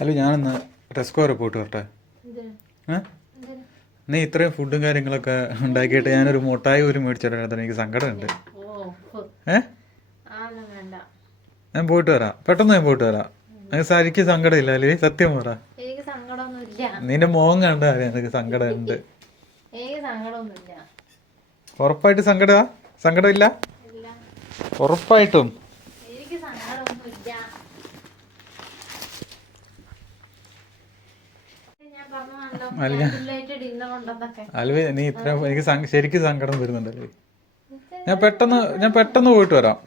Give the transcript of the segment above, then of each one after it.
അല്ല ഞാനൊന്ന് ടെസ്കോ വരെ പോയിട്ട് വരട്ടെ. നീ ഇത്രയും ഫുഡും കാര്യങ്ങളൊക്കെ ഉണ്ടാക്കിയിട്ട് ഞാനൊരു മുട്ടായി ഒരു മേടിച്ചിട്ട് എനിക്ക് സങ്കടമുണ്ട്. ഞാൻ പോയിട്ട് വരാം, പെട്ടെന്ന് ഞാൻ പോയിട്ട് വരാം. എനിക്ക് ശരിക്കും സങ്കടമില്ല അല്ലേ? സത്യം പറ. നിന്റെ മോൻ കണ്ടാ എനിക്ക് സങ്കടമുണ്ട്. ഉറപ്പായിട്ട് സങ്കടമില്ല? ഉറപ്പായിട്ടും അൽവി നീ ഇത്ര എനിക്ക് ശരിക്കും സങ്കടം വരുന്നുണ്ടല്ലേ. ഞാൻ പെട്ടെന്ന് പോയിട്ട് വരാം.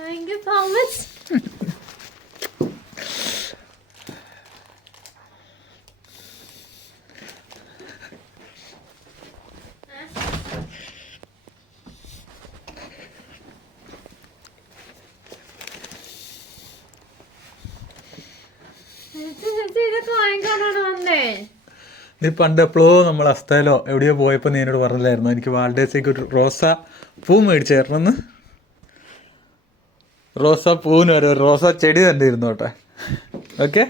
Thank you so much. നീ പണ്ട് എപ്പോഴോ നമ്മൾ അസ്തയിലോ എവിടെയോ പോയപ്പോ നീ എന്നോട് പറഞ്ഞില്ലായിരുന്നു എനിക്ക് വാൾഡേഴ്സേക്ക് ഒരു റോസാ പൂ മേടിച്ചു തരണമെന്ന്. റോസാ പൂവിന് വരെ ഒരു റോസാ ചെടി തന്നെ ഇരുന്നോട്ടെ. ഓക്കെ,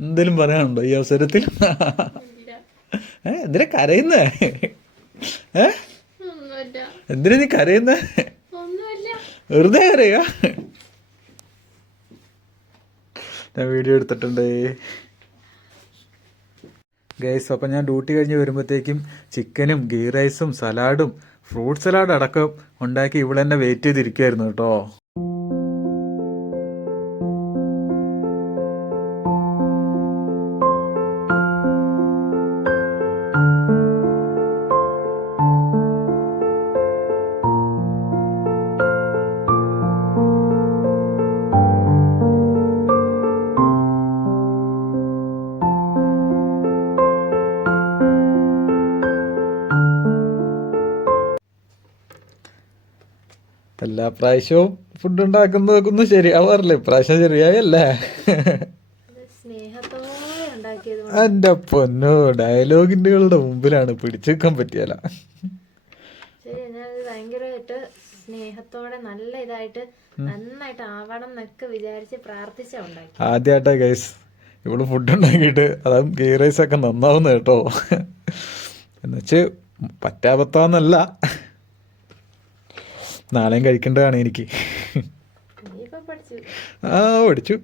എന്തേലും പറയാനുണ്ടോ ഈ അവസരത്തിൽ? എന്തിനാ കരയുന്നേ? എന്തിനാ നീ കരയുന്നേ? വെറുതെ കരയുക. ഞാൻ വീഡിയോ എടുത്തിട്ടുണ്ടേ ഗൈസ്. അപ്പം ഞാൻ ഡ്യൂട്ടി കഴിഞ്ഞ് വരുമ്പോഴത്തേക്കും ചിക്കനും ഗീ റൈസും സലാഡും ഫ്രൂട്ട് സലാഡ് അടക്കം ഉണ്ടാക്കി ഇവിടെ തന്നെ വെയിറ്റ് ചെയ്തിരിക്കുമായിരുന്നു കേട്ടോ. എല്ലാ പ്രാവശ്യവും ഫുഡ് ഉണ്ടാക്കുന്നതൊന്നും ശരിയാവാറില്ല, ഇപ്രാവശ്യം ശരിയായല്ലേ? എന്റെ പൊന്നോ, ഡയലോഗിന്റെകളുടെ മുമ്പിലാണ് പിടിച്ചു വെക്കാൻ പറ്റിയല്ല. ഭയങ്കരമായിട്ട് സ്നേഹത്തോടെ നല്ല ഇതായിട്ട് നന്നായിട്ട് ആവണം എന്നൊക്കെ വിചാരിച്ച് പ്രാർത്ഥിച്ചാ ഉണ്ടാക്കി. ആദ്യമായിട്ടാ ഗൈസ് ഇവിടെ ഫുഡ് ഉണ്ടാക്കിയിട്ട് അതും ഗീ റൈസ് ഒക്കെ നന്നാവുന്ന കേട്ടോ. എന്നുവെച്ച് പറ്റാപത്താന്നല്ല, നാളെയും കഴിക്കേണ്ടതാണ് എനിക്ക്. പഠിച്ചു.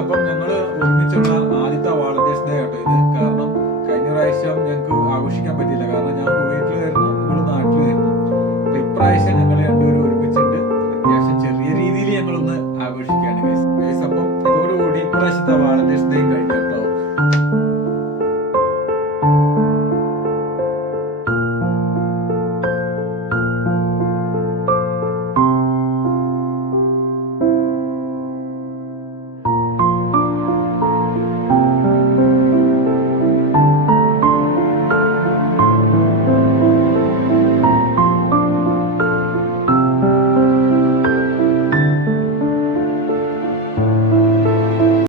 അപ്പം ഞങ്ങള് ഒരുമിച്ചുള്ള ആദ്യത്തെ വാളന്റീേഴ്സ് ഡേ കേട്ടോ ഇത്. കാരണം കഴിഞ്ഞ പ്രാവശ്യം ഞങ്ങൾക്ക് ആഘോഷിക്കാൻ പറ്റിയില്ല, കാരണം ഞാൻ